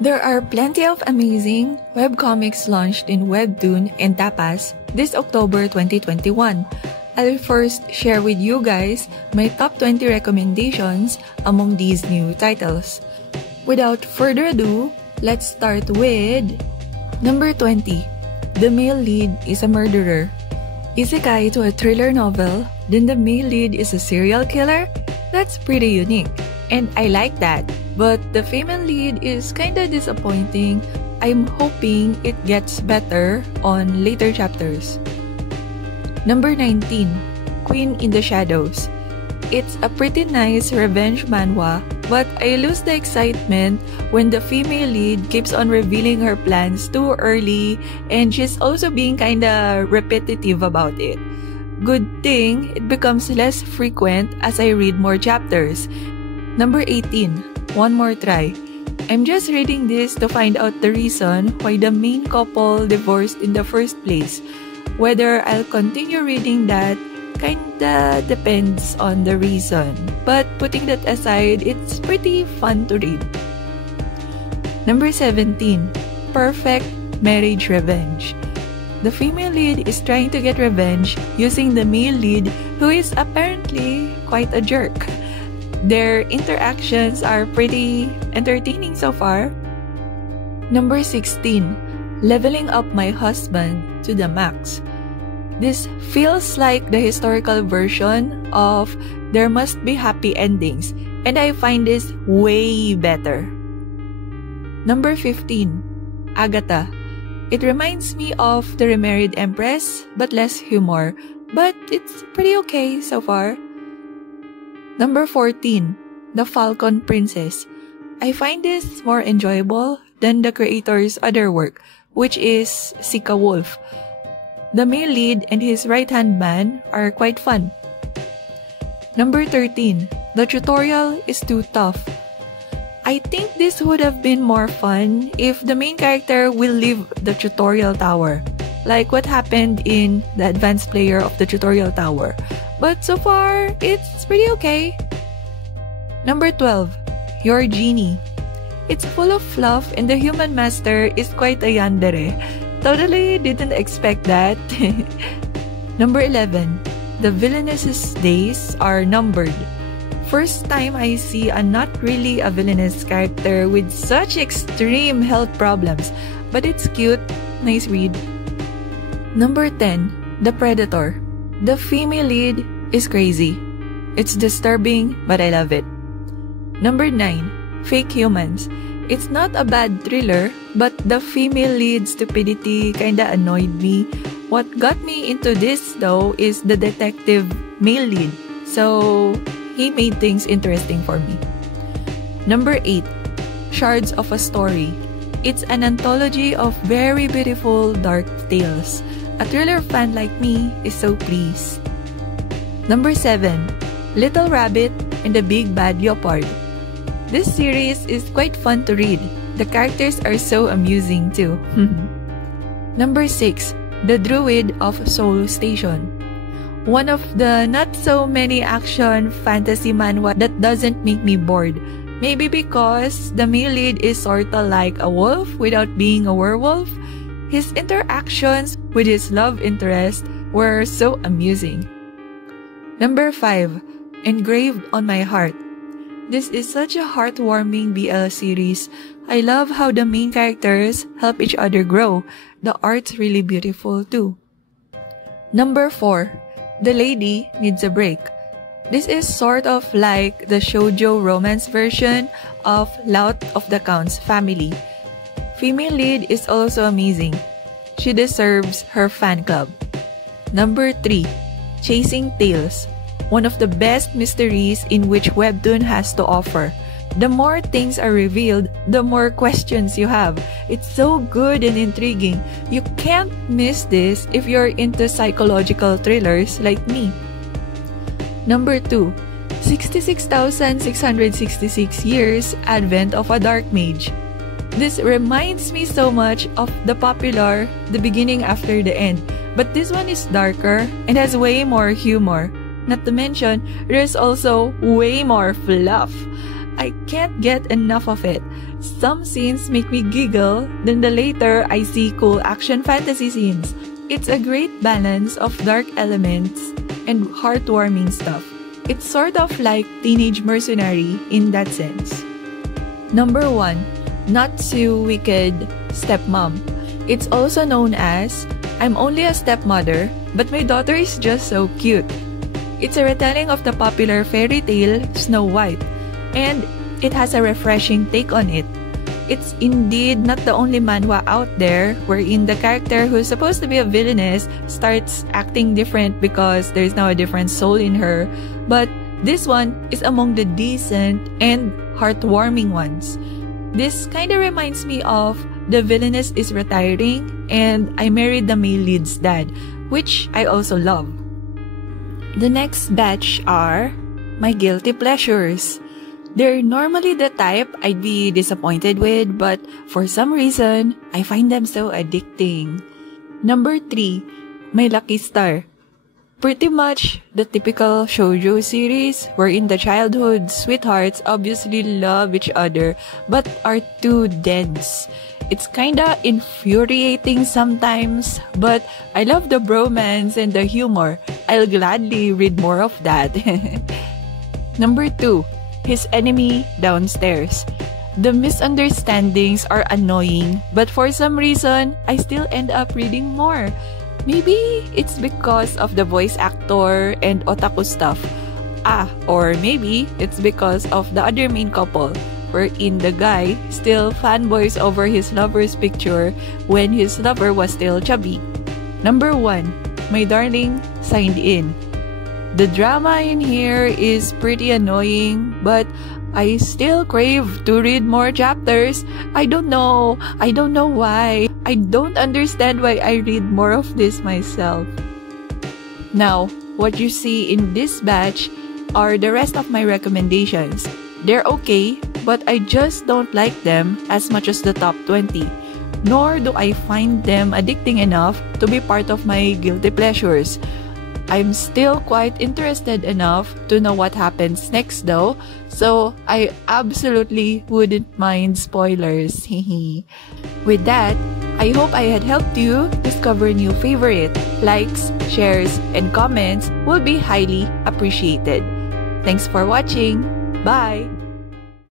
There are plenty of amazing webcomics launched in Webtoon and TAPAS this October 2021. I'll first share with you guys my top 20 recommendations among these new titles. Without further ado, let's start with number 20. The male lead is a murderer. Isekai to a thriller novel, then the male lead is a serial killer? That's pretty unique, and I like that. But the female lead is kinda disappointing. I'm hoping it gets better on later chapters. Number 19. Queen in the Shadows. It's a pretty nice revenge manhwa, but I lose the excitement when the female lead keeps on revealing her plans too early and she's also being kinda repetitive about it. Good thing it becomes less frequent as I read more chapters. Number 18. One More Try. I'm just reading this to find out the reason why the main couple divorced in the first place. Whether I'll continue reading that kinda depends on the reason. But putting that aside, it's pretty fun to read. Number 17. Perfect Marriage Revenge. The female lead is trying to get revenge using the male lead who is apparently quite a jerk. Their interactions are pretty entertaining so far. Number 16. Leveling Up My Husband to the Max. This feels like the historical version of There Must Be Happy Endings, and I find this way better. Number 15. Agatha. It reminds me of The Remarried Empress, but less humor, but it's pretty okay so far. Number 14. The Falcon Princess. I find this more enjoyable than the creator's other work, which is Sika Wolf. The male lead and his right-hand man are quite fun. Number 13. The tutorial is too tough. I think this would have been more fun if the main character will leave the tutorial tower, like what happened in the advanced player of the tutorial tower. But so far, it's pretty okay. Number 12. Your Genie. It's full of fluff and the human master is quite a yandere. Totally didn't expect that. Number 11. The villainess's days are numbered. First time I see a not really a villainous character with such extreme health problems, but it's cute. Nice read. Number 10. The Predator. The female lead is crazy. It's disturbing, but I love it. Number 9. Fake Humans. It's not a bad thriller, but the female lead stupidity kinda annoyed me. What got me into this though is the detective male lead, so he made things interesting for me. Number 8. Shards of a Story. It's an anthology of very beautiful dark tales. A thriller fan like me is so pleased. Number 7. Little Rabbit and the Big Bad Leopard. This series is quite fun to read. The characters are so amusing too. Number 6. The Druid of Soul Station. One of the not so many action fantasy manhwa that doesn't make me bored. Maybe because the male lead is sorta like a wolf without being a werewolf. His interactions with his love interest were so amusing. Number 5. Engraved on My Heart. This is such a heartwarming BL series. I love how the main characters help each other grow. The art's really beautiful too. Number 4. The Lady Needs a Break. This is sort of like the shoujo romance version of Lout of the Count's Family. Female lead is also amazing. She deserves her fan club. Number 3. Chasing Tales. One of the best mysteries in which Webtoon has to offer. The more things are revealed, the more questions you have. It's so good and intriguing. You can't miss this if you're into psychological thrillers like me. Number 2. 66,666 Years Advent of a Dark Mage. This reminds me so much of the popular The Beginning After the End, but this one is darker and has way more humor. Not to mention, there's also way more fluff. I can't get enough of it. Some scenes make me giggle, then the later I see cool action fantasy scenes. It's a great balance of dark elements and heartwarming stuff. It's sort of like Teenage Mercenary in that sense. Number 1. Not So Wicked Stepmom. It's also known as I'm Only a Stepmother, but My Daughter is Just So Cute. It's a retelling of the popular fairy tale Snow White, and it has a refreshing take on it. It's indeed not the only manhwa out there wherein the character who's supposed to be a villainess starts acting different because there's now a different soul in her, but this one is among the decent and heartwarming ones. This kinda reminds me of The Villainess is Retiring and I Married the Male Lead's Dad, which I also love. The next batch are my guilty pleasures. They're normally the type I'd be disappointed with, but for some reason, I find them so addicting. Number 3, my lucky star. Pretty much the typical shoujo series wherein the childhood sweethearts obviously love each other but are too dense. It's kinda infuriating sometimes, but I love the bromance and the humor. I'll gladly read more of that. Number 2, His Enemy Downstairs. The misunderstandings are annoying, but for some reason, I still end up reading more. Maybe it's because of the voice actor and otaku stuff. Or maybe it's because of the other main couple, wherein the guy still fanboys over his lover's picture when his lover was still chubby. Number 1, My Darling Signed In. The drama in here is pretty annoying, but I still crave to read more chapters. I don't know why. I don't understand why I read more of this myself. Now, what you see in this batch are the rest of my recommendations. They're okay, but I just don't like them as much as the top 20. Nor do I find them addicting enough to be part of my guilty pleasures. I'm still quite interested enough to know what happens next though, so I absolutely wouldn't mind spoilers. With that, I hope I had helped you discover new favorite. Likes, shares, and comments will be highly appreciated. Thanks for watching. Bye!